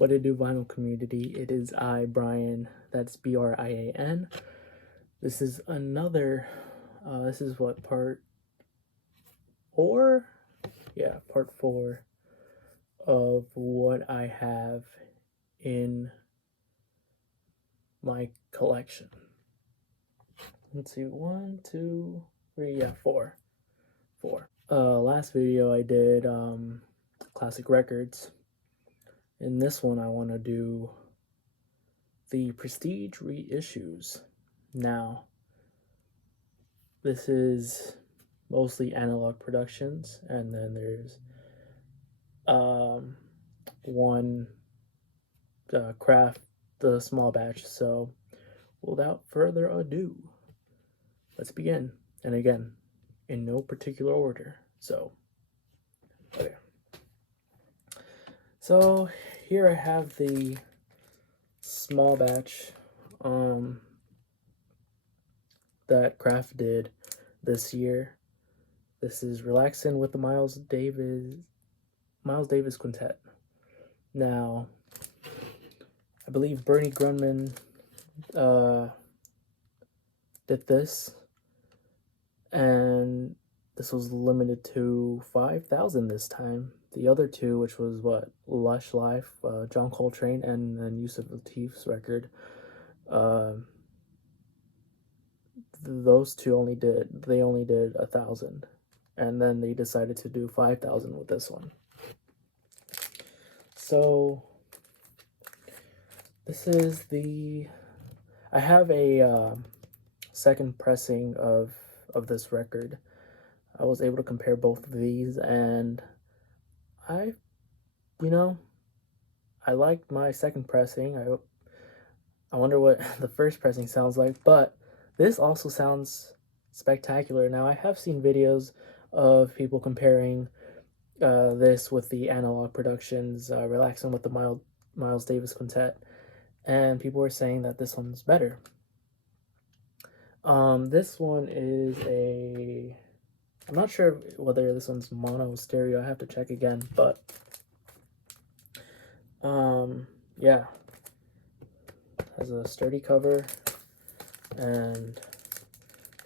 What it do, vinyl community? It is I, Brian. That's Brian. This is another. This is what, part 4? Yeah, part 4 of what I have in my collection. Let's see, 1, 2, 3, yeah, 4. Last video I did classic records. In this one I want to do the Prestige reissues. Now, this is mostly analog productions, and then there's one craft, the small batch. So without further ado, let's begin. And again, in no particular order. So, okay. So here I have the small batch that Kraft did this year. This is Relaxin' with the Miles Davis Quintet. Now, I believe Bernie Grundman did this, and this was limited to 5,000 this time. The other two, which was what, Lush Life, John Coltrane, and then Yusuf Lateef's record, those two only did 1,000, and then they decided to do 5,000 with this one. So this is I have a second pressing of this record. I was able to compare both of these, and I liked my second pressing. I wonder what the first pressing sounds like, but this also sounds spectacular. Now, I have seen videos of people comparing this with the analog productions, Relaxing with the Miles Davis Quintet, and people were saying that this one's better. This one is I'm not sure whether this one's mono or stereo. I have to check again, but yeah, has a sturdy cover, and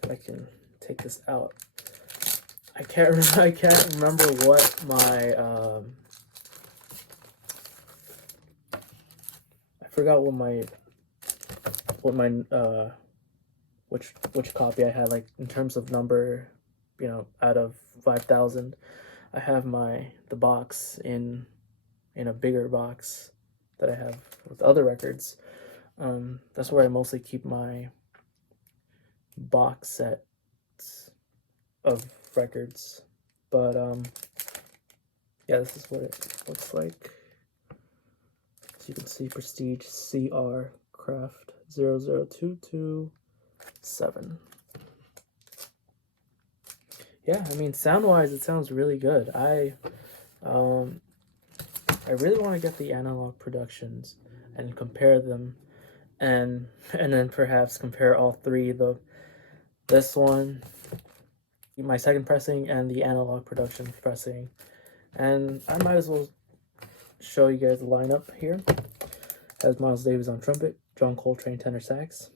I can take this out. I can't remember what my I forgot which copy I had, like in terms of number, out of 5,000. I have the box in a bigger box that I have with other records. That's where I mostly keep my box sets of records. But yeah, this is what it looks like. As you can see, Prestige CR Craft 00227. Yeah, I mean, sound-wise, it sounds really good. I really want to get the analog productions and compare them, and then perhaps compare all three, this one, my second pressing, and the analog production pressing. And I might as well show you guys the lineup here. Has Miles Davis on trumpet, John Coltrane tenor sax,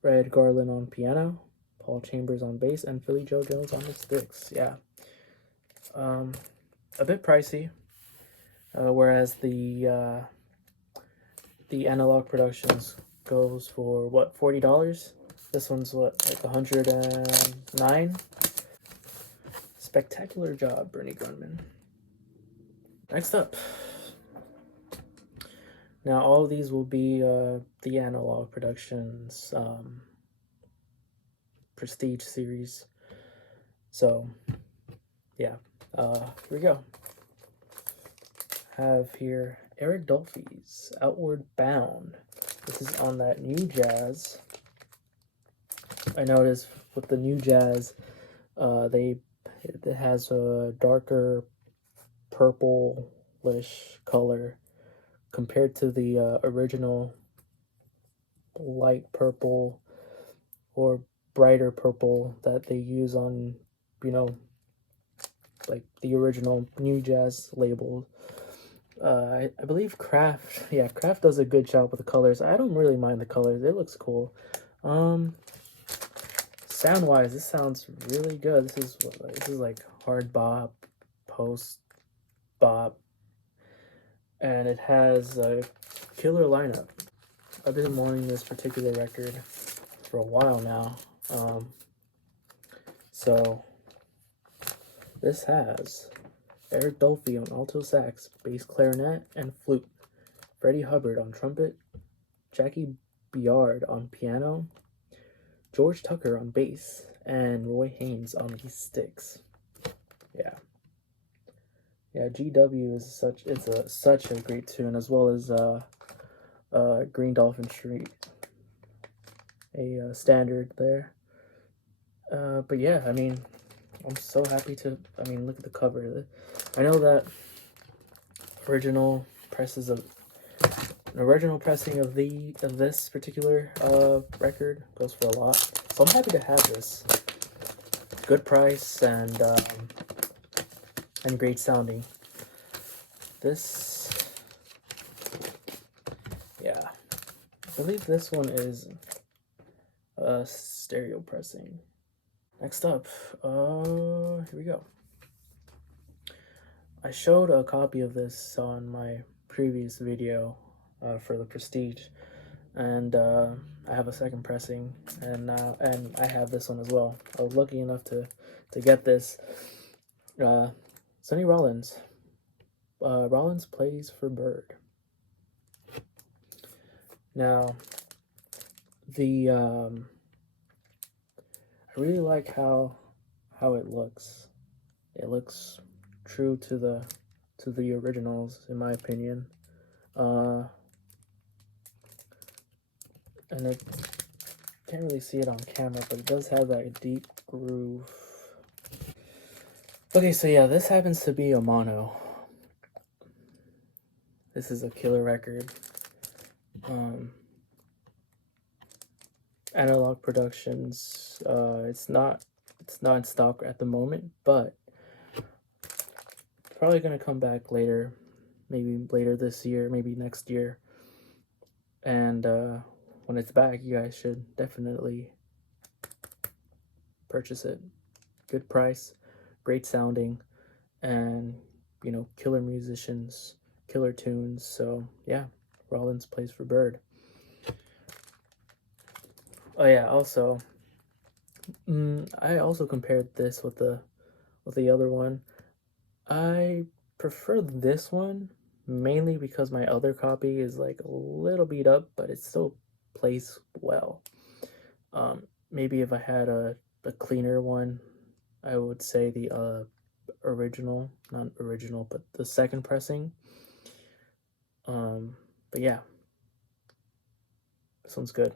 Fred Garland on piano, Paul Chambers on bass, and Philly Joe Jones on the sticks. Yeah. A bit pricey, whereas the analog productions goes for what, $40? This one's what, like $109? Spectacular job, Bernie Grundman. Next up. Now, all of these will be the analog productions Prestige series. So, yeah, here we go. Have here Eric Dolphy's Outward Bound. This is on that New Jazz. I noticed with the New Jazz, it has a darker purplish color compared to the original light purple or brighter purple that they use on, like the original New Jazz label. I believe Kraft, yeah, Kraft does a good job with the colors. I don't really mind the colors. It looks cool. Sound wise, this sounds really good. This is like hard bop, post bop, and it has a killer lineup. I've been wanting this particular record for a while now. So this has Eric Dolphy on alto sax, bass clarinet, and flute. Freddie Hubbard on trumpet. Jackie Biard on piano. George Tucker on bass. And Roy Haynes on these sticks. Yeah. Yeah, GW is such a great tune, as well as Green Dolphin Street. A standard there. But yeah, I mean, I'm so happy to, I mean, look at the cover. I know that original pressing of this particular record goes for a lot. So I'm happy to have this. Good price and great sounding. This, yeah, I believe this one is a stereo pressing. Next up, here we go. I showed a copy of this on my previous video for the Prestige, and I have a second pressing, and I have this one as well. I was lucky enough to get this. Sonny Rollins. Rollins plays for Bird. Now, I really like how it looks. It looks true to the originals, in my opinion. And I can't really see it on camera, but it does have that deep groove. Okay, so yeah, this happens to be a mono. This is a killer record. Analog Productions. It's not in stock at the moment, but probably gonna come back later, maybe later this year, maybe next year. And when it's back, you guys should definitely purchase it. Good price, great sounding, and you know, killer musicians, killer tunes. So yeah, Rollins plays for Bird. Oh yeah, also, I also compared this with the other one. I prefer this one mainly because my other copy is like a little beat up, but it still plays well. Maybe if I had a cleaner one, I would say the original, not original, but the second pressing. But yeah, this one's good.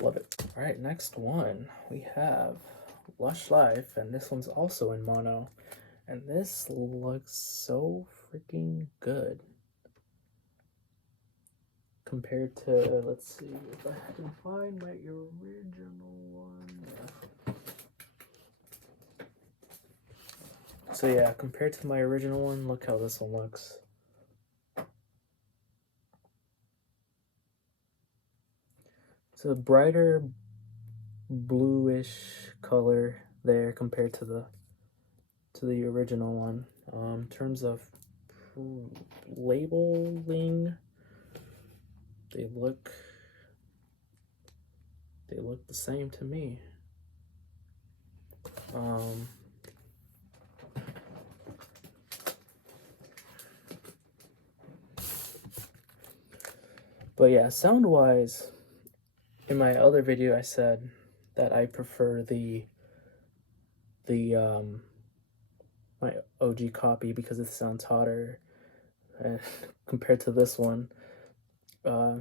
Love it. All right, next one we have Lush Life, and this one's also in mono, and this looks so freaking good compared to, let's see if I can find my original one. Yeah. So yeah, compared to my original one, look how this one looks. It's a brighter bluish color there compared to the original one. In terms of labeling, they look the same to me. But yeah, sound wise, in my other video I said that I prefer my OG copy because it sounds hotter, and compared to this one, I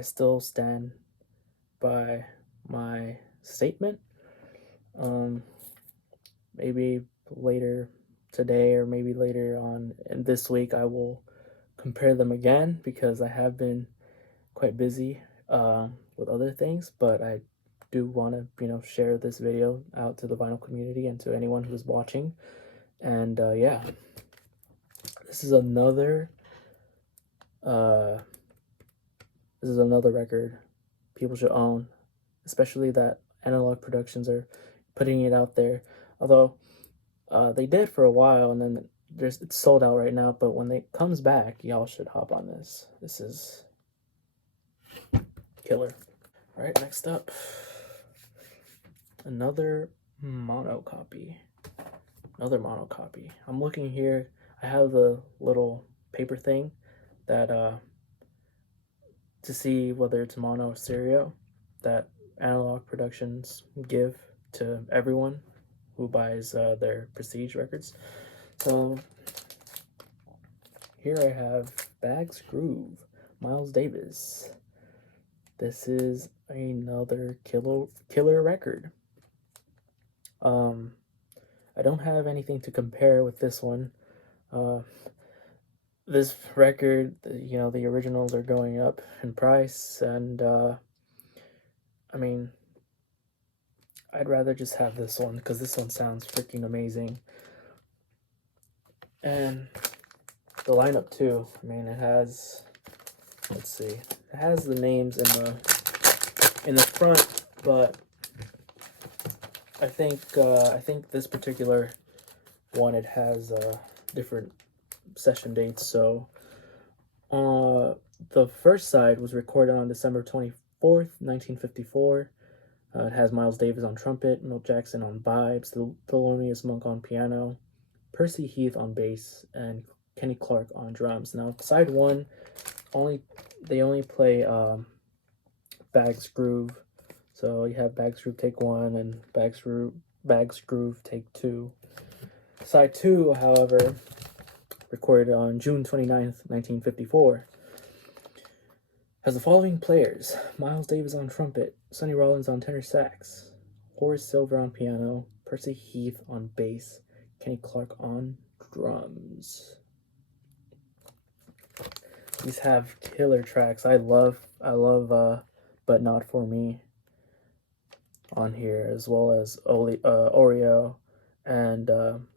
still stand by my statement. Maybe later today or maybe later on in this week I will compare them again because I have been quite busy with other things, but I do want to, you know, share this video out to the vinyl community and to anyone who's watching. And yeah, This is another record people should own, especially that Analog Productions are putting it out there. Although they did for a while, and then it's sold out right now. But when it comes back, y'all should hop on this. This is killer. All right, next up, another mono copy. I'm looking here. I have the little paper thing that to see whether it's mono or stereo that Analog Productions give to everyone who buys their Prestige records. So here I have Bags Groove, Miles Davis. This is another killer record. I don't have anything to compare with this one. This record, you know, the originals are going up in price, and I mean, I'd rather just have this one because this one sounds freaking amazing. And the lineup too. I mean, it has, let's see, it has the names in the front, but I think this particular one, it has different session dates. So the first side was recorded on December 24th, 1954. It has Miles Davis on trumpet, Milt Jackson on vibes, Thelonious Monk on piano, Percy Heath on bass, and Kenny Clark on drums. Now, side one, they only play Bags Groove. So you have Bags Groove take 1 and Bags Groove take 2. Side 2, however, recorded on June 29th, 1954, has the following players: Miles Davis on trumpet, Sonny Rollins on tenor sax, Horace Silver on piano, Percy Heath on bass, Kenny Clark on drums. These have killer tracks. I love But Not For Me on here, as well as Oreo, and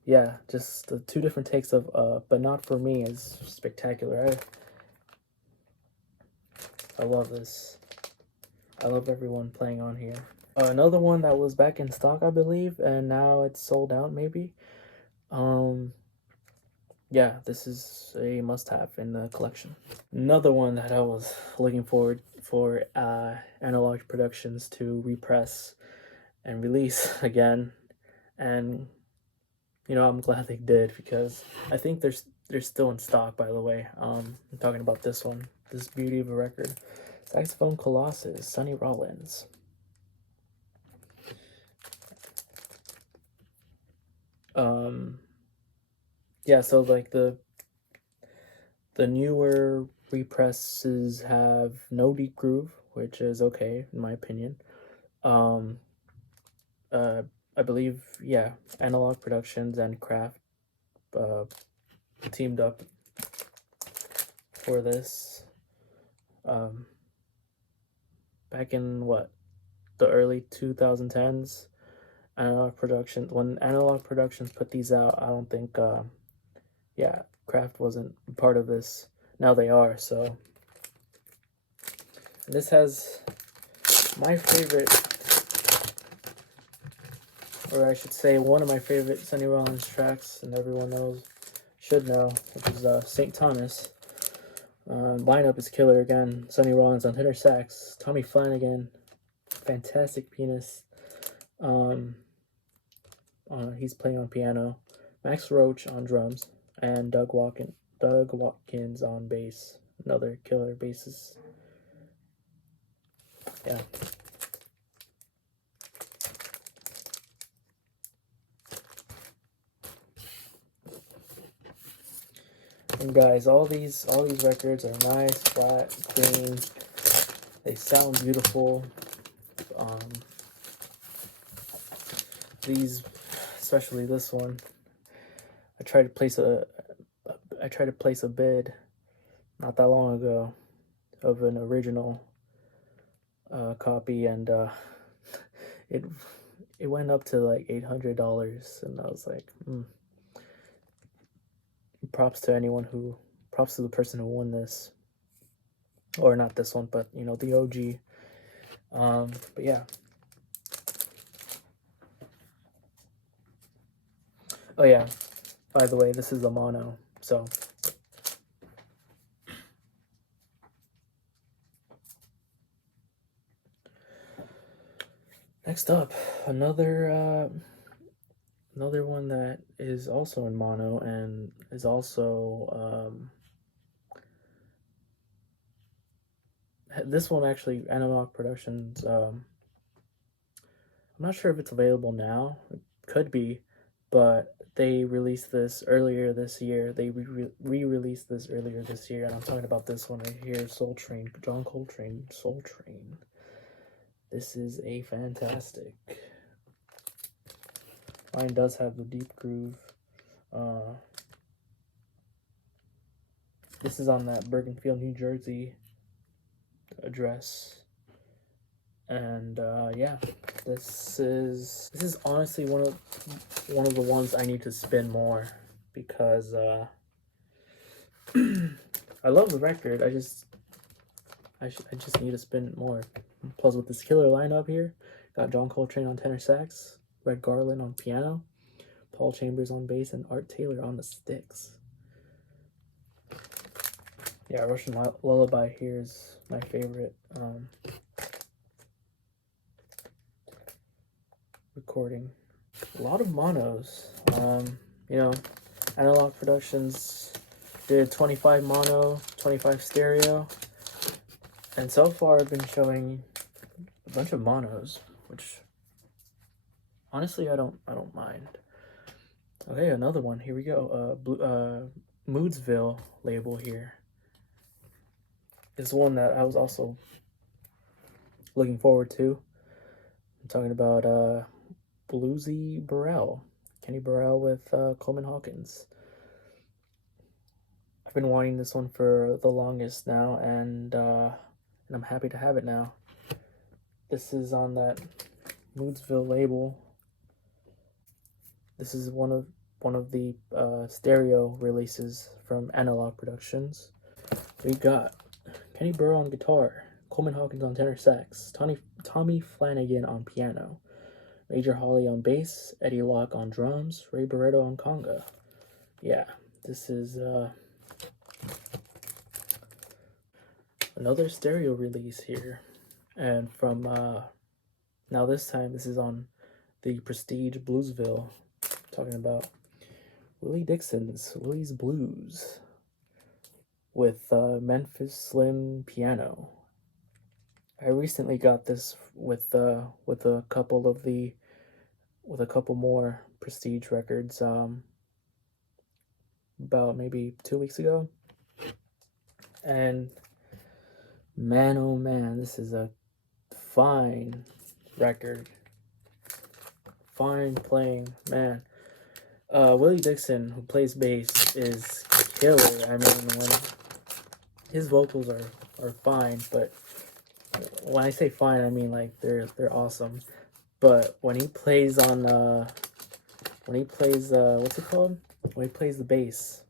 yeah, just the 2 different takes of But Not For Me is spectacular. I love this. I love everyone playing on here. Another one that was back in stock, I believe, and now it's sold out, maybe. Yeah, this is a must-have in the collection. Another one that I was looking forward for Analog Productions to repress and release again, and you know, I'm glad they did, because I think they're still in stock, by the way. I'm talking about this one, this beauty of a record. Saxophone Colossus, Sonny Rollins. Yeah, so like the newer represses have no deep groove, which is okay in my opinion. I believe, yeah, Analog Productions and Kraft teamed up for this back in the early 2010s. When Analog Productions put these out, I don't think yeah, Kraft wasn't part of this. Now they are. So this has my favorite, or I should say one of my favorite Sonny Rollins tracks, and everyone should know, which is St. Thomas. Lineup is killer again. Sonny Rollins on tenor sax, Tommy Flanagan, fantastic pianist. He's playing on piano, Max Roach on drums, and Doug Watkins on bass, another killer bassist. Yeah. And guys, all these records are nice, flat, clean. They sound beautiful. These, especially this one, I tried to place a bid not that long ago of an original copy, and it went up to like $800, and I was like, props to the person who won this, or not this one, but you know, the OG. But yeah. Oh yeah, by the way, this is a mono, so. Next up, another one that is also in mono and is also this one actually Analog Productions. I'm not sure if it's available now. It could be, but they released this earlier this year. They re-released this earlier this year, and I'm talking about this one right here, Soul Train, John Coltrane, Soul Train. This is a fantastic. Mine does have the deep groove. This is on that Bergenfield, New Jersey address. And yeah, this is honestly one of the ones I need to spin more, because I love the record. I just need to spin it more. Plus, with this killer lineup here, got John Coltrane on tenor sax, Red Garland on piano, Paul Chambers on bass, and Art Taylor on the sticks. Yeah, Russian Lullaby here is my favorite recording. A lot of monos. You know, Analog Productions did 25 mono, 25 stereo, and so far I've been showing a bunch of monos, which honestly I don't mind. Okay, another one. Here we go. Moodsville label here is one that I was also looking forward to. I'm talking about Bluesy Burrell, Kenny Burrell with Coleman Hawkins. I've been wanting this one for the longest now, and I'm happy to have it now. This is on that Moodsville label. This is one of the stereo releases from Analog Productions. We got Kenny Burrell on guitar, Coleman Hawkins on tenor sax, Tommy Flanagan on piano, Major Hawley on bass, Eddie Locke on drums, Ray Barretto on conga. Yeah, this is another stereo release here. And from, now this time, this is on the Prestige Bluesville, talking about Willie Dixon's Willie's Blues with Memphis Slim piano. I recently got this with a couple more Prestige records about maybe 2 weeks ago, and man oh man, this is a fine record, fine playing, man. Willie Dixon, who plays bass, is killer. I mean, when his vocals are fine, but when I say fine, I mean like they're awesome. But when he plays on what's it called? When he plays the bass.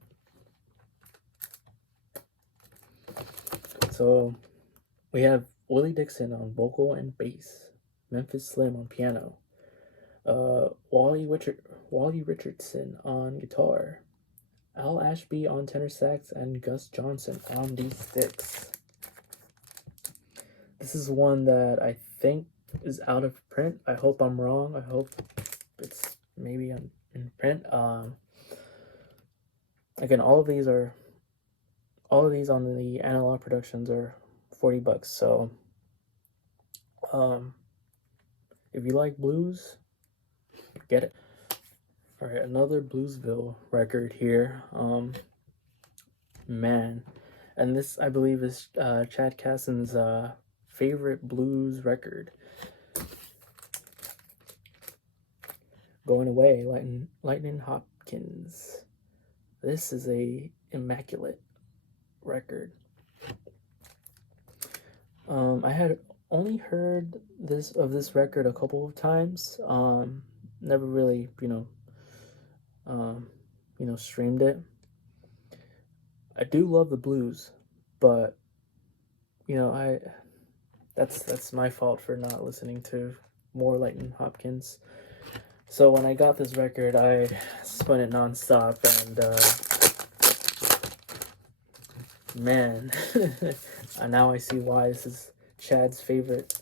So we have Willie Dixon on vocal and bass, Memphis Slim on piano, Wally Richardson on guitar, Al Ashby on tenor sax, and Gus Johnson on the sticks. This is one that I think is out of print. I hope I'm wrong. I hope it's maybe in print. Again, all of these on the Analog Productions are $40. So, if you like blues, get it. All right, another Bluesville record here. Man, and this I believe is Chad Cassen's favorite blues record. Going Away, Lightning Hopkins. This is a immaculate record. I had only heard this record a couple of times. Never really, streamed it. I do love the blues, but you know, that's my fault for not listening to more Lightning Hopkins. So when I got this record, I spun it nonstop, and man, and now I see why this is Chad's favorite.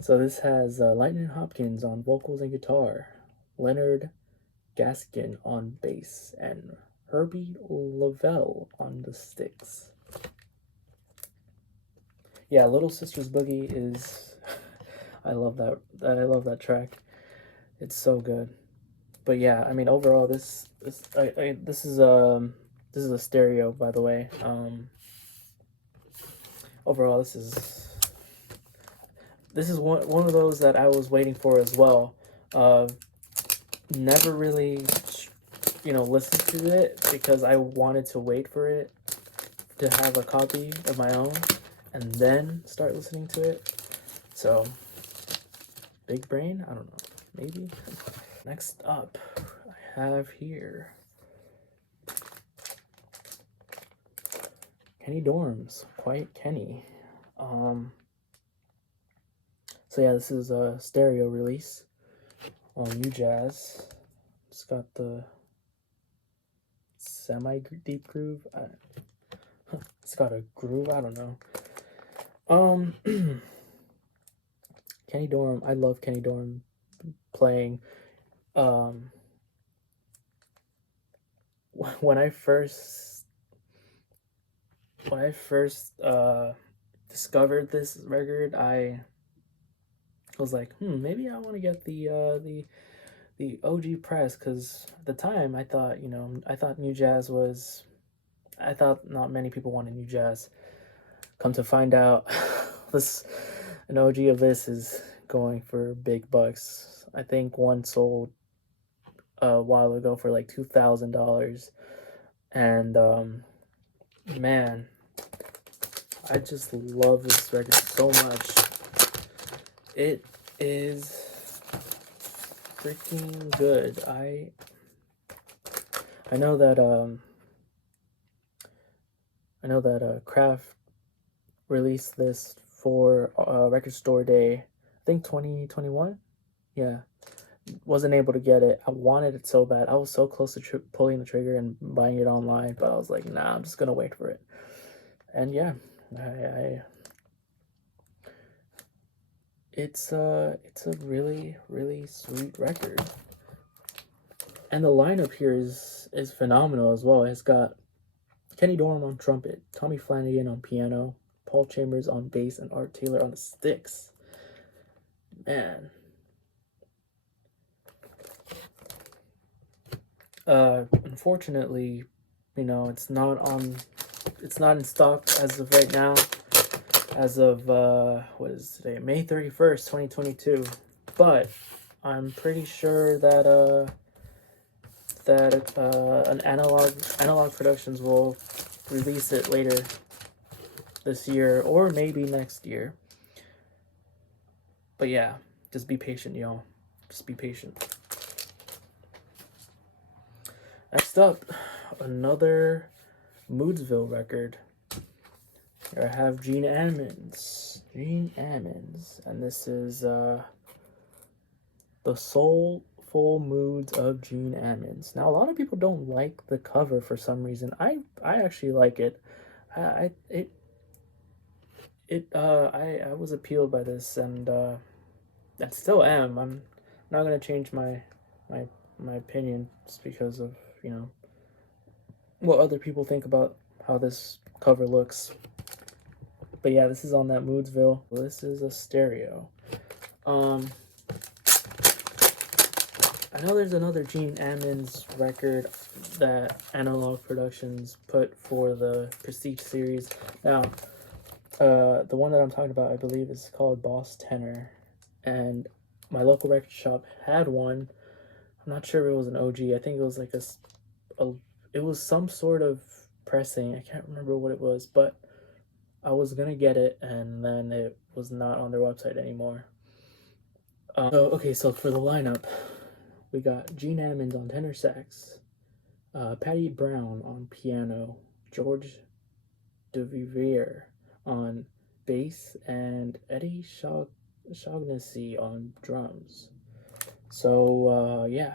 So this has Lightning Hopkins on vocals and guitar, Leonard Gaskin on bass, and Herbie Lavelle on the sticks. Yeah, Little Sisters Boogie is I love that track. It's so good. But yeah, I mean overall this is a stereo, by the way. Overall this is one of those that I was waiting for as well. Never really listened to it because I wanted to wait for it to have a copy of my own and then start listening to it. So big brain, I don't know, maybe. Next up I have here Kenny Dorham's Quiet Kenny. So yeah, this is a stereo release on New Jazz. It's got the semi-deep groove. It's got a groove, I don't know. Kenny Dorham, I love Kenny Dorham playing. When I first discovered this record, I was like, maybe I want to get the OG press, because at the time I thought New Jazz was, I thought not many people wanted New Jazz. Come to find out, an OG of this is going for big bucks. I think one sold a while ago for like $2,000, and man, I just love this record so much. It is freaking good. I know that Kraft released this for Record Store Day, I think 2021. Yeah, wasn't able to get it. I wanted it so bad. I was so close to pulling the trigger and buying it online, but I was like, nah, I'm just gonna wait for it. And yeah, it's a really, really sweet record. And the lineup here is phenomenal as well. It's got Kenny Dorham on trumpet, Tommy Flanagan on piano, Paul Chambers on bass, and Art Taylor on the sticks. Man. Unfortunately, it's not in stock as of right now. As of what is today? May 31st, 2022. But I'm pretty sure that an analog Productions will release it later this year or maybe next year. But yeah, just be patient, y'all. Just be patient. Next up, another Moodsville record. Here I have Gene Ammons, and this is the Soulful Moods of Gene Ammons. Now, a lot of people don't like the cover for some reason. I actually like it. I was appealed by this, and I still am. I'm not gonna change my opinion just because of what other people think about how this cover looks. But yeah, this is on that Moodsville. This is a stereo. I know there's another Gene Ammons record that Analog Productions put for the Prestige series. Now, the one that I'm talking about, I believe, is called Boss Tenor, and my local record shop had one. I'm not sure if it was an OG. I think it was like it was some sort of pressing. I can't remember what it was, but I was gonna get it, and then it was not on their website anymore. So for the lineup, we got Gene Ammons on tenor sax, Patty Brown on piano, George DeVivier on bass, and Eddie Shaughnessy on drums. So, yeah.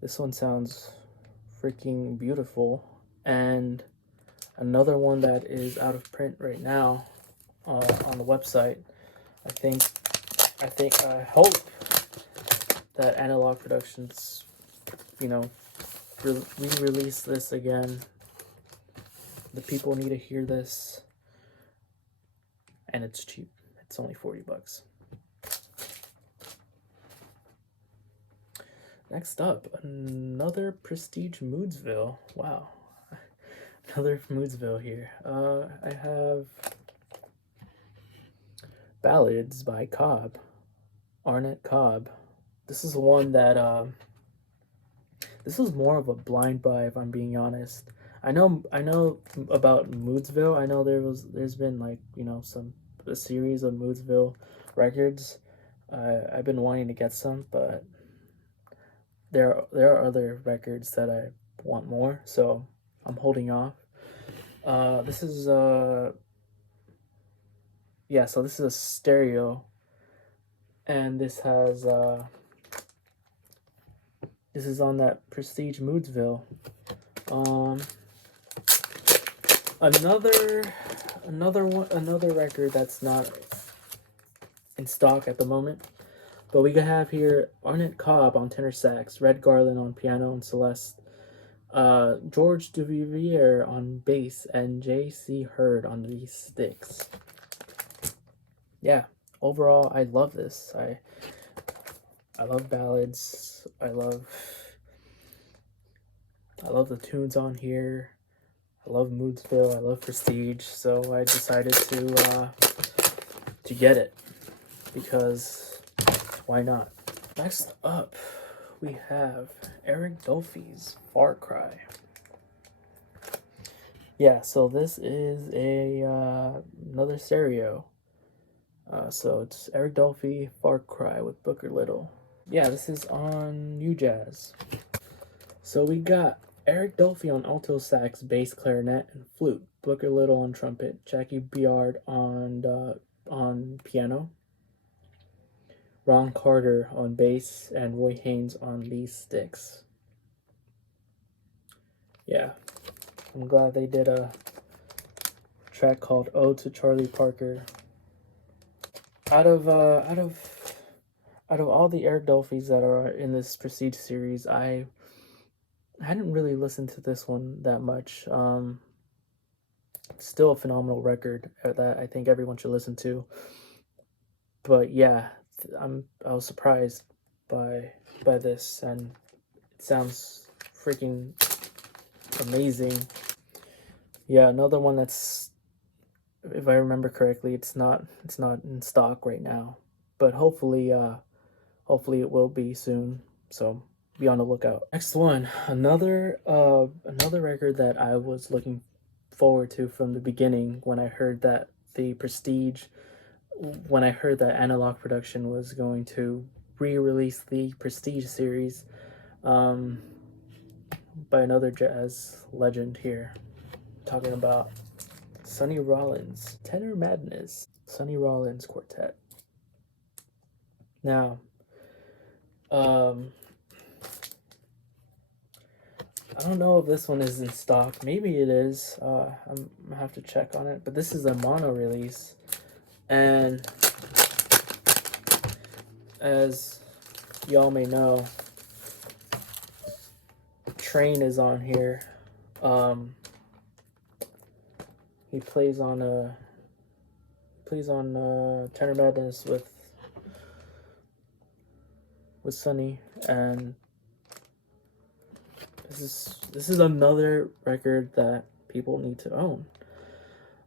This one sounds freaking beautiful. And another one that is out of print right now on the website. I hope that Analog Productions, re-release this again. The people need to hear this, and it's cheap. It's only $40. Next up, another Prestige Moodsville. Wow, another Moodsville here. I have Ballads by Cobb, Arnett Cobb. This is one that this was more of a blind buy, if I'm being honest. I know about Moodsville. I know there's been a series of Moodsville records. I've been wanting to get some, but there are other records that I want more, so I'm holding off. This is so this is a stereo, and this has this is on that Prestige Moodsville. Another record that's not in stock at the moment, but we have here Arnett Cobb on tenor sax, Red Garland on piano and Celeste, George Duvivier on bass, and J.C. Hurd on these sticks. Yeah, overall, I love this. I love ballads. I love the tunes on here. I love Moodsville. I love Prestige. So I decided to get it, because why not? Next up, we have Eric Dolphy's Far Cry. Yeah, so this is another stereo. So it's Eric Dolphy, Far Cry with Booker Little. Yeah, this is on New Jazz. So we got Eric Dolphy on alto sax, bass, clarinet, and flute. Booker Little on trumpet. Jackie Biard on piano. Ron Carter on bass, and Roy Haynes on these sticks. Yeah, I'm glad they did a track called "Ode to Charlie Parker." Out of all the Eric Dolphys that are in this Prestige series, I hadn't really listened to this one that much. Still a phenomenal record that I think everyone should listen to. But yeah, I was surprised by this, and it sounds freaking amazing. Yeah, another one that's, if I remember correctly, it's not in stock right now, but hopefully it will be soon. So be on the lookout. Next one, another record that I was looking forward to from the beginning when I heard that Analog Production was going to re-release the Prestige series, by another jazz legend here. I'm talking about Sonny Rollins, Tenor Madness, Sonny Rollins Quartet. Now, I don't know if this one is in stock. Maybe it is. I'm gonna have to check on it. But this is a mono release, and as y'all may know, Train is on here. He plays on Tenor Madness with Sonny, and this is another record that people need to own.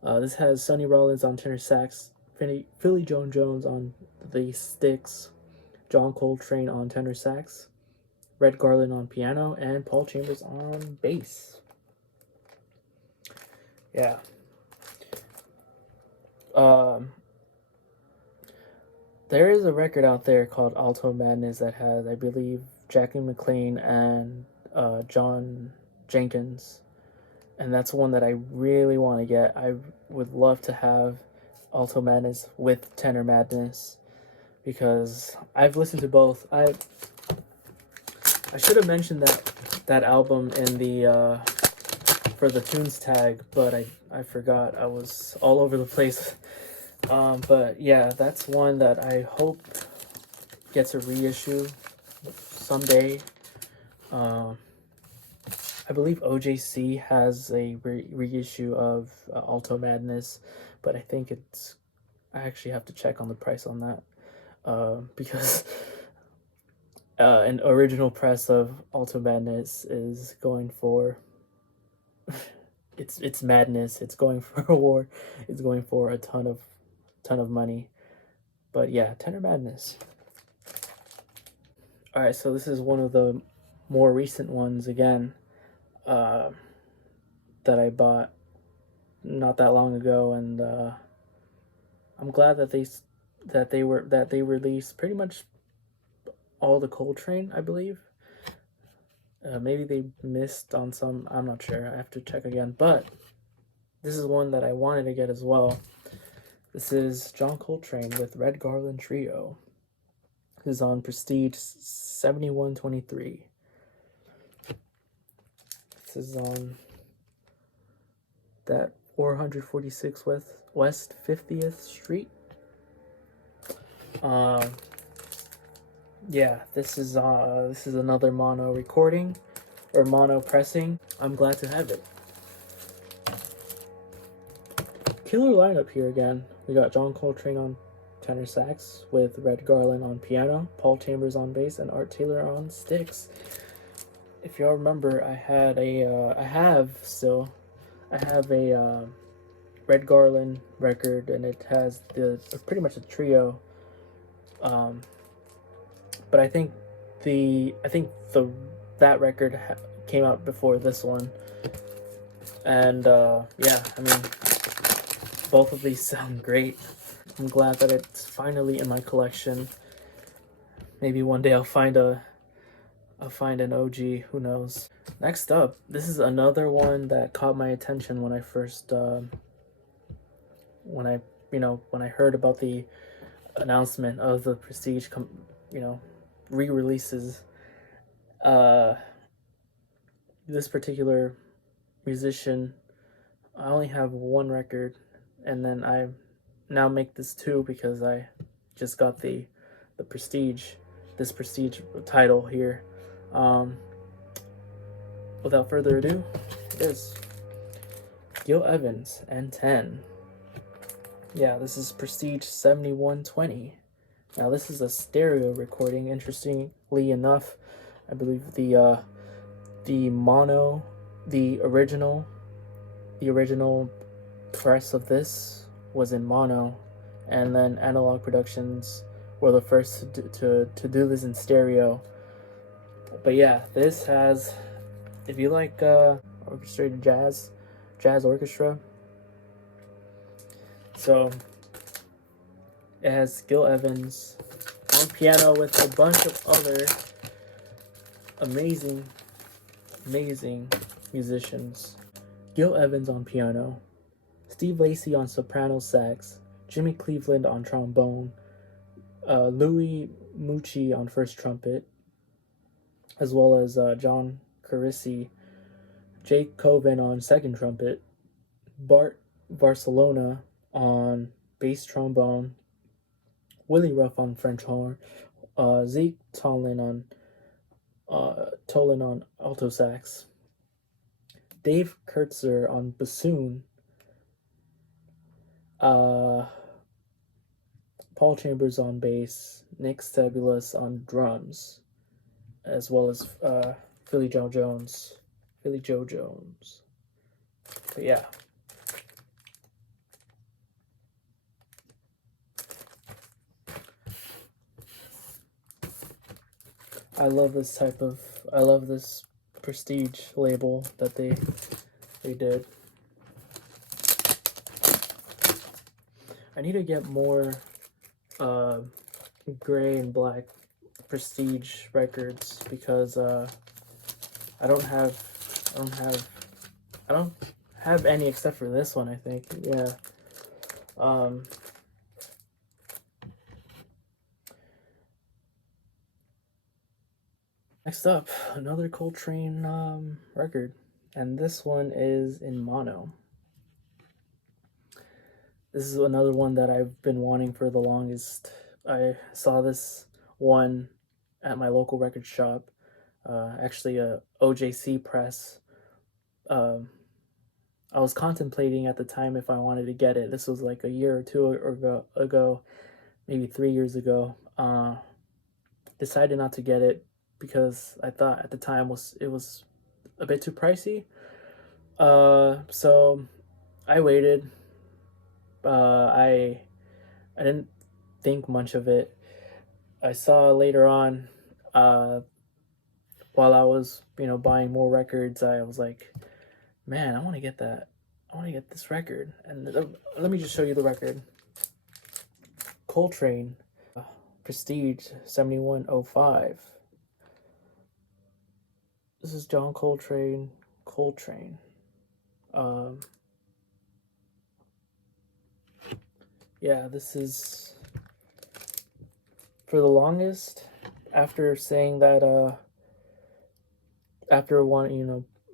This has Sonny Rollins on tenor sax, Philly Jones on the sticks, John Coltrane on tenor sax, Red Garland on piano, and Paul Chambers on bass. Yeah. There is a record out there called Alto Madness that has, I believe, Jackie McLean and John Jenkins, and that's one that I really want to get. I would love to have Alto Madness with Tenor Madness, because I've listened to both. I should have mentioned that album in the for the tunes tag, but I forgot. I was all over the place. But yeah, that's one that I hope gets a reissue someday. I believe OJC has a reissue of Alto Madness, but I think I actually have to check on the price on that, because an original press of Alto Madness is going for it's madness. It's going for a war. It's going for a ton of money. But yeah, Tenor Madness. All right, so this is one of the more recent ones again, that I bought not that long ago, and I'm glad that they released pretty much all the Coltrane, I believe. Maybe they missed on some. I'm not sure. I have to check again. But this is one that I wanted to get as well. This is John Coltrane with Red Garland Trio. This is on Prestige 7123. This is on that 446 West 50th Street. Yeah, this is another mono recording or mono pressing. I'm glad to have it. Killer lineup here again. We got John Coltrane on tenor sax with Red Garland on piano, Paul Chambers on bass, and Art Taylor on sticks. If y'all remember, I have a Red Garland record, and it has pretty much a trio. But I think that record came out before this one, and yeah, I mean, both of these sound great. I'm glad that it's finally in my collection. Maybe one day I'll find an OG, who knows. Next up, this is another one that caught my attention when I first when I heard about the announcement of the Prestige re-releases. This particular musician, I only have one record, and then I now make this two because I just got this Prestige title here. Without further ado, it is Gil Evans N10. Yeah, this is Prestige 7120. Now this is a stereo recording. Interestingly enough, I believe the original press of this was in mono, and then Analog Productions were the first to do this in stereo. But yeah, this has, if you like orchestrated jazz orchestra, so it has Gil Evans on piano with a bunch of other amazing musicians. Gil Evans on piano, Steve Lacy on soprano sax, Jimmy Cleveland on trombone, Louis Mucci on first trumpet, as well as John Carisi, Jake Coven on second trumpet, Bart Barcelona on bass trombone, Willie Ruff on French horn, Zeke Tolan on alto sax, Dave Kurtzer on bassoon, Paul Chambers on bass, Nick Stabulus on drums, as well as Philly Joe Jones. But yeah. I love this Prestige label that they did. I need to get more gray and black Prestige records because I don't have I don't have I don't have any except for this one, I think. Yeah. Next up, another Coltrane record, and this one is in mono. This is another one that I've been wanting for the longest. I saw this one at my local record shop, actually a OJC press. I was contemplating at the time if I wanted to get it. This was like a year or two ago, maybe 3 years ago. Decided not to get it because I thought at the time it was a bit too pricey. So I waited. I didn't think much of it. I saw later on, while I was buying more records, I was like, man, I want to get that. I want to get this record. And let me just show you the record. Coltrane Prestige 7105. This is John Coltrane. Yeah, this is, for the longest, after saying that, after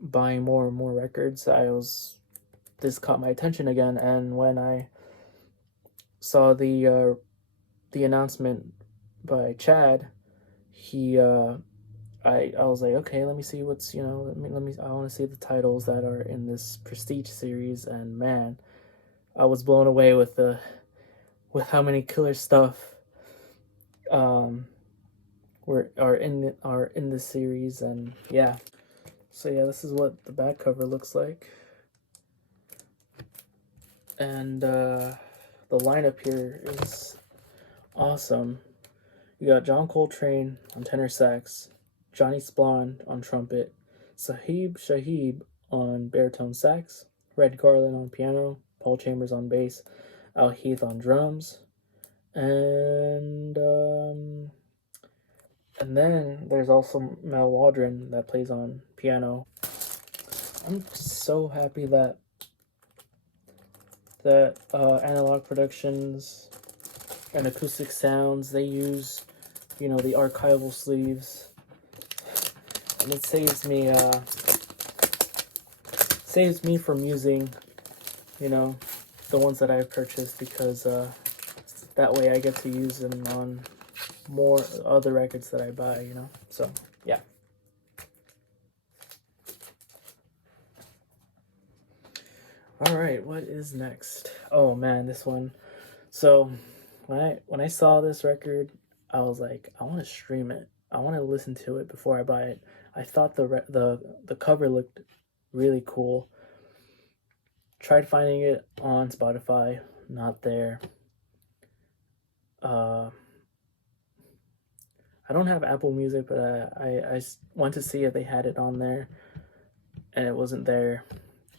buying more and more records, this caught my attention again. And when I saw the announcement by Chad, I was like, okay, let me see what's, I want to see the titles that are in this Prestige series. And man, I was blown away with how many killer stuff are in this series. And yeah, so yeah, this is what the back cover looks like. And the lineup here is awesome. You got John Coltrane on tenor sax, Johnny Splon on trumpet, Sahib Shahib on baritone sax, Red Garland on piano, Paul Chambers on bass, Al Heath on drums, and then there's also Mel Waldron that plays on piano. I'm so happy that Analog Productions and Acoustic Sounds, they use the archival sleeves, and it saves me from using the ones that I've purchased, because that way I get to use them on more other records that I buy, so yeah. All right, what is next? Oh man, this one. So when I saw this record, I was like, I want to stream it. I want to listen to it before I buy it. I thought the cover looked really cool. Tried finding it on Spotify, not there. I don't have Apple Music, but I went to see if they had it on there, and it wasn't there.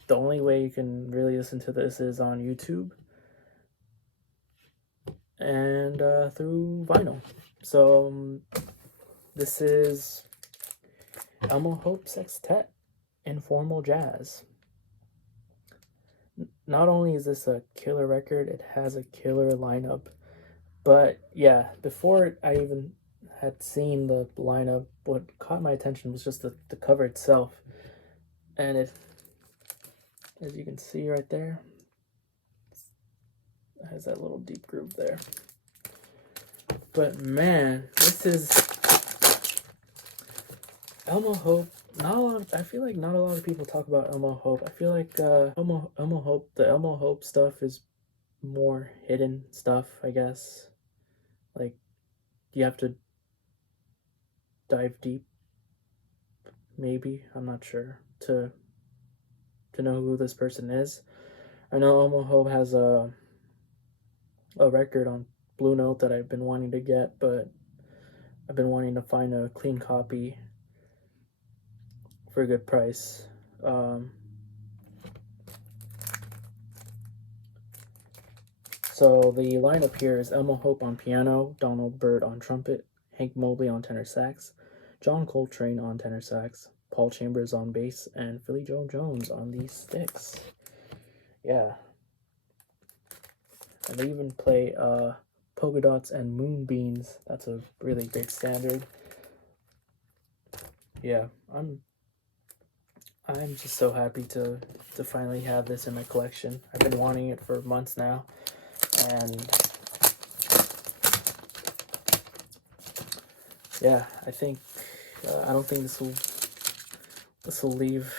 The only way you can really listen to this is on YouTube and through vinyl. So this is Elmo Hope Sextet, Informal Jazz. Not only is this a killer record, it has a killer lineup. But yeah, before I even had seen the lineup, what caught my attention was just the cover itself. And it, as you can see right there, it has that little deep groove there. But man, this is Elmo Hope. I feel like not a lot of people talk about Elmo Hope. I feel like the Elmo Hope stuff is more hidden stuff, I guess. Like, you have to dive deep, maybe, I'm not sure, to know who this person is. I know Elmo Hope has a record on Blue Note that I've been wanting to get, but I've been wanting to find a clean copy for a good price. So the lineup here is Elmo Hope on piano, Donald Byrd on trumpet, Hank Mobley on tenor sax, John Coltrane on tenor sax, Paul Chambers on bass, and Philly Joe Jones on these sticks. Yeah. And they even play polka dots and moonbeams. That's a really big standard. Yeah, I'm just so happy to finally have this in my collection. I've been wanting it for months now, and yeah, I think I don't think this will leave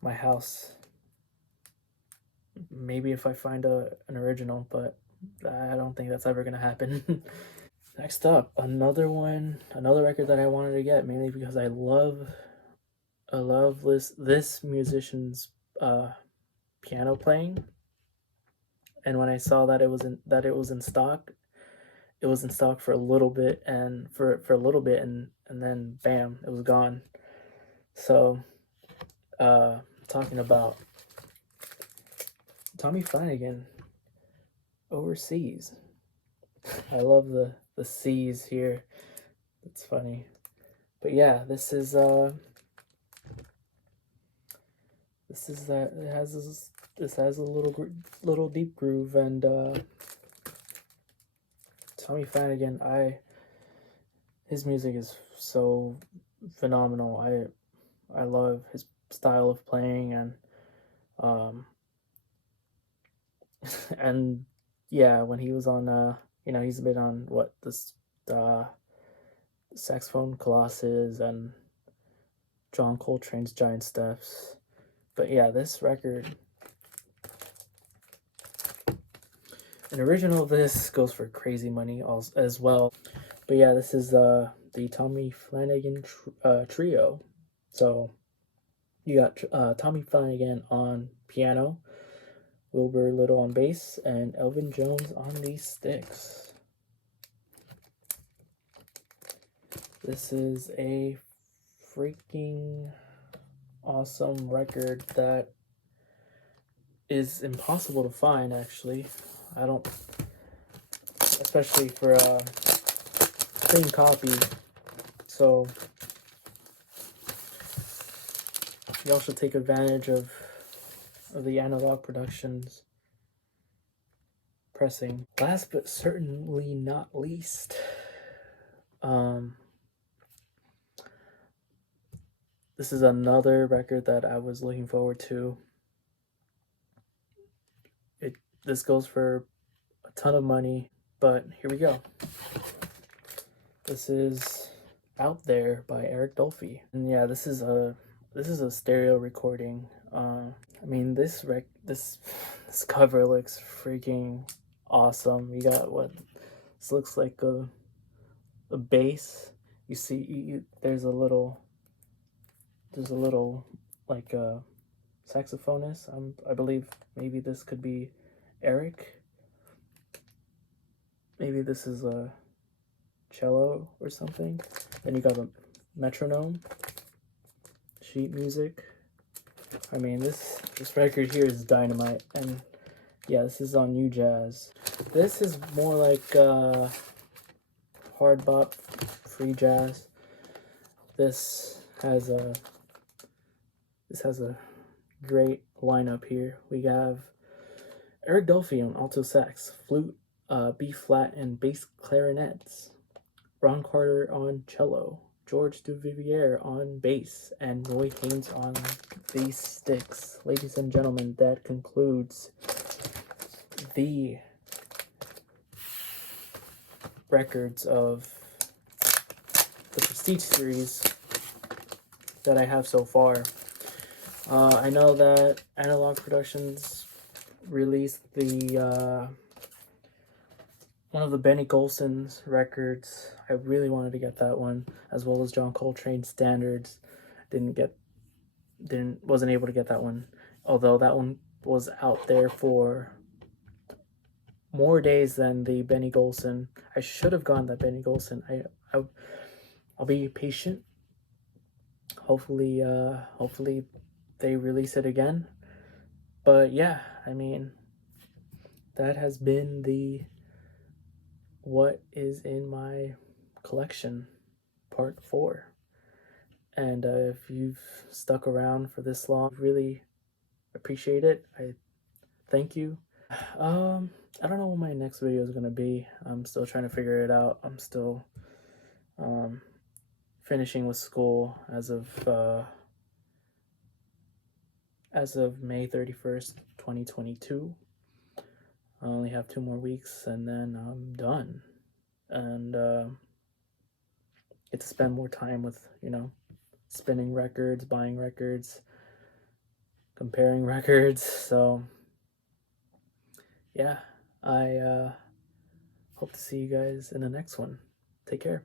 my house. Maybe if I find an original, but I don't think that's ever gonna happen. Next up, another record that I wanted to get, mainly because I love this musician's piano playing. And when I saw that it was in stock, it was in stock for a little bit, and and then bam, it was gone. So talking about Tommy Flanagan, Overseas. I love the C's here. It's funny. But yeah, this is that this has a little deep groove, and Tommy Flanagan, his music is so phenomenal. I love his style of playing, and and yeah, when he was on he's been on this saxophone Colossus and John Coltrane's Giant Steps. But yeah, this record, an original of this goes for crazy money as well. But yeah, this is the Tommy Flanagan trio. So you got Tommy Flanagan on piano, Wilbur Little on bass, and Elvin Jones on these sticks. This is a freaking awesome record that is impossible to find, actually. Especially for a clean copy. So y'all should take advantage of the Analog Productions pressing. Last but certainly not least, this is another record that I was looking forward to. This goes for a ton of money, but here we go. This is Out There by Eric Dolphy. And yeah, this is a stereo recording. I mean, this cover looks freaking awesome. You got this looks like a bass. You see, there's a little like a saxophonist. I believe maybe this could be Eric. Maybe this is a cello or something. Then you got a metronome, sheet music. I mean, this record here is dynamite, and yeah, this is on New Jazz. This is more like hard bop, free jazz. This has a great lineup here. We have Eric Dolphy on alto sax, flute, B flat, and bass clarinets. Ron Carter on cello, George Duvivier on bass, and Roy Haynes on these sticks. Ladies and gentlemen, that concludes the records of the Prestige series that I have so far. I know that Analog Productions released the one of the Benny Golson's records. I really wanted to get that one, as well as John Coltrane Standards. Wasn't able to get that one, although that one was out there for more days than the Benny Golson. I should have gone that Benny Golson. I'll be patient. Hopefully they release it again. But yeah, I mean, that has been what is in my collection, part 4. And if you've stuck around for this long, really appreciate it. I thank you. I don't know what my next video is gonna be. I'm still trying to figure it out. I'm still finishing with school as of May 31st, 2022. I only have 2 more weeks and then I'm done. And get to spend more time with, spinning records, buying records, comparing records. So yeah, I hope to see you guys in the next one. Take care.